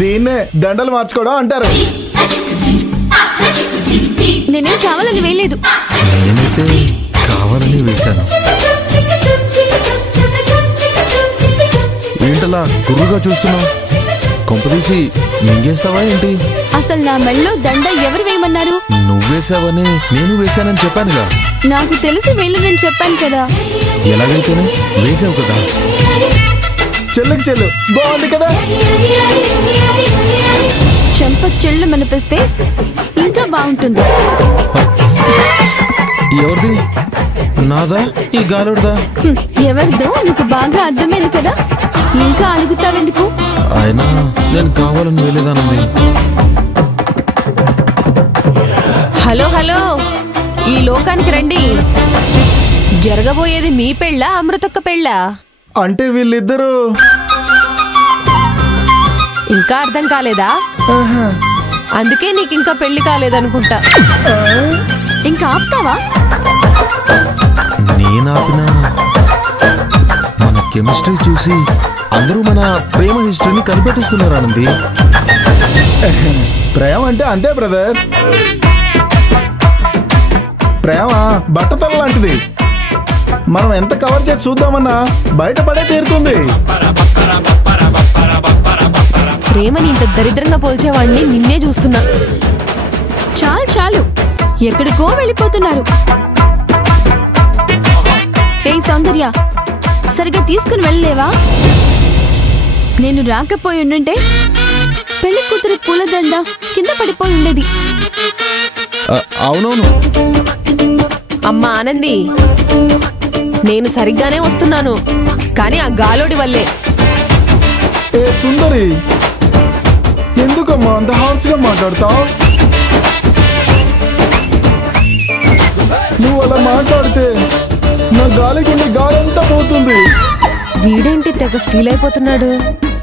దీన్నే దండలు మార్చుకోవడం అంటారు. నేనేం కావాలని వేయలేదు. నేనైతే కావాలని వేశాను. ఏంటలా గుర్రుగా చూస్తున్నావు? కొంపదీసి మింగేస్తావా ఏంటి? అసలు నా మెళ్ళలో దండ ఎవరు వేయమన్నారు? నువ్వేసావని నేను వేశానని చెప్పానుగా. నాకు తెలిసి వేయలేదని చెప్పాను కదా. ఎలాగైతేనే వేసావు కదా. చెల్లుకి చెల్లు బాగుంది కదా. చెంప చెల్లు మనిపిస్తే ఇంకా బాగుంటుంది. ఎవరిది? నాదా ఈ గాలుడిదా? ఎవరిదో నీకు బాగా అర్థమైంది కదా. ఇంకా అడుగుతావెందుకు? అయినా నేను కావాలని వేయలేదానంది. హలో హలో, ఈ లోకానికి రండి. జరగబోయేది మీ పెళ్ళా అమృతక్క పెళ్ళా? అంటే వీళ్ళిద్దరూ ఇంకా అర్థం కాలేదా? అందుకే నీకు ఇంకా పెళ్లి కాలేదనుకుంటా. ఇంకా ఆపుతావా? నేనాపినా మన కెమిస్ట్రీ చూసి అందరూ మన ప్రేమ హిస్టరీని కనిపెట్టిస్తున్నారు ఆనంది. ప్రేమ అంటే అంతే బ్రదర్. ప్రేమ బట్టతల లాంటిది. మనం ఎంత కవర్ చేసి చూద్దామన్నా బయటపడే తీరుతుంది. ప్రేమని ఇంత దరిద్రంగా పోల్చేవాడిని నిన్నే చూస్తున్నా. చాలు చాలు, ఎక్కడికో వెళ్ళిపోతున్నారు. ఏ సౌందర్య, సరిగ్గా తీసుకుని వెళ్ళలేవా? నేను రాకపోయి ఉండుంటే పెళ్లి కూతురు పూలదండ కింద పడిపోయి ఉండేది. అవునవును. అమ్మా ఆనంది, నేను సరిగ్గానే వస్తున్నాను, కానీ ఆ గాలోడి వల్లే. ఏ సుందరి, ఎందుకమ్మా అంత హార్ష్ గా మాట్లాడతావు? నువ్వు అలా మాట్లాడితే నా గాలికి గాలంతా పోతుంది. వీడేంటి తెగ ఫీల్ అయిపోతున్నాడు?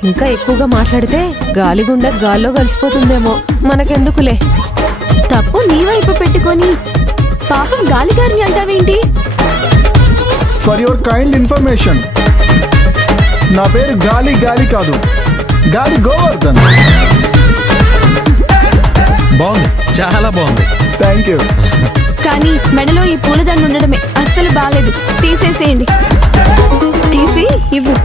ఇంకా ఎక్కువగా మాట్లాడితే గాలిగుండ గాల్లో కలిసిపోతుందేమో. మనకెందుకులే. తప్పు నీ వైపు పెట్టుకొని పాపం గాలిగారిని అంటావేంటి? ఫర్ యువర్ కైండ్ ఇన్ఫర్మేషన్, నా పేరు గాలి గాలి కాదు, గాలి గోవర్ధన్. బాగుంది, చాలా బాగుంది. Thank you. కానీ మెడలో ఈ పూలదండ ఉండడమే అస్సలు బాలేదు. తీసేసేయండి. తీసి ఇవ్వు.